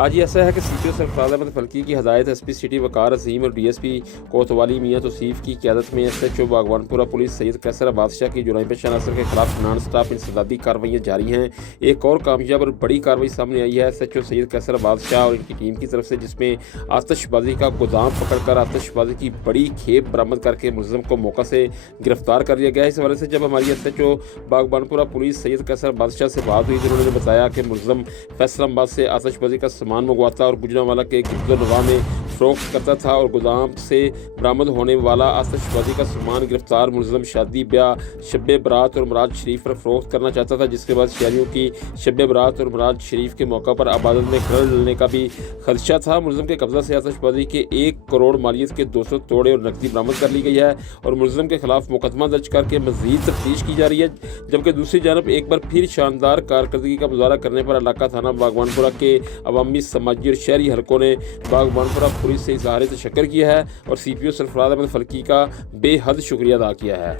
आज ये ऐसा है कि सीपीओ सरफराज अहमद फल्की की हदायत एसपी सिटी वकार अजीम और डीएसपी कोतवाली मियां तौसीफ की क़यादत में एसएचओ बागवानपुरा पुलिस सैयद कैसर बादशाह की जुराइम पेशा अनसर के खिलाफ नॉन स्टॉप इंसदादी कार्रवाइयाँ जारी हैं। एक और कामयाब और बड़ी कार्रवाई सामने आई है एसएचओ सैयद कैसर बादशाह और इनकी टीम की तरफ से, जिसमें आतिशबाजी का गोदाम पकड़कर आतिशबाजी की बड़ी खेप बरामद करके मुलज़िम को मौका से गिरफ्तार कर लिया गया। इस हवाले से जब हमारी एसएचओ बागवानपुरा पुलिस सैयद कैसर बादशाह से बात हुई तो उन्होंने बताया कि मुलज़िम फैसलाबाद से आतिशबाजी का सामान मंगवाता और गुजरांवाला के गुजरनवा में फ़रोख्त करता था और गोदाम से बरामद होने वाला आतिशबाजी का सामान गिरफ्तार मुलज़िम शादी ब्याह शब बरात और मुराद शरीफ पर फ़रोख्त करना चाहता था, जिसके बाद शहरियों की शब बरात और मुराद शरीफ के मौका पर आबादत में खलल डलने का भी खदशा था। मुलज़िम के कब्जा से आतिशबाजी के 1 करोड़ मालियत के 200 तोड़े और नकदी बरामद कर ली गई है और मुलज़िम के खिलाफ मुकदमा दर्ज करके मज़ीद तफ्तीश की जा रही है। जबकि दूसरी जानब एक बार फिर शानदार कारकर्दगी का मुजाहरा करने पर इलाका थाना बागवानपुरा के अवामी, समाजी और शहरी हलकों ने बागवानपुरा पुलिस से इज़हार तशक्कुर किया है और सीपीओ सरफराज अहमद फल्की का बेहद शुक्रिया अदा किया है।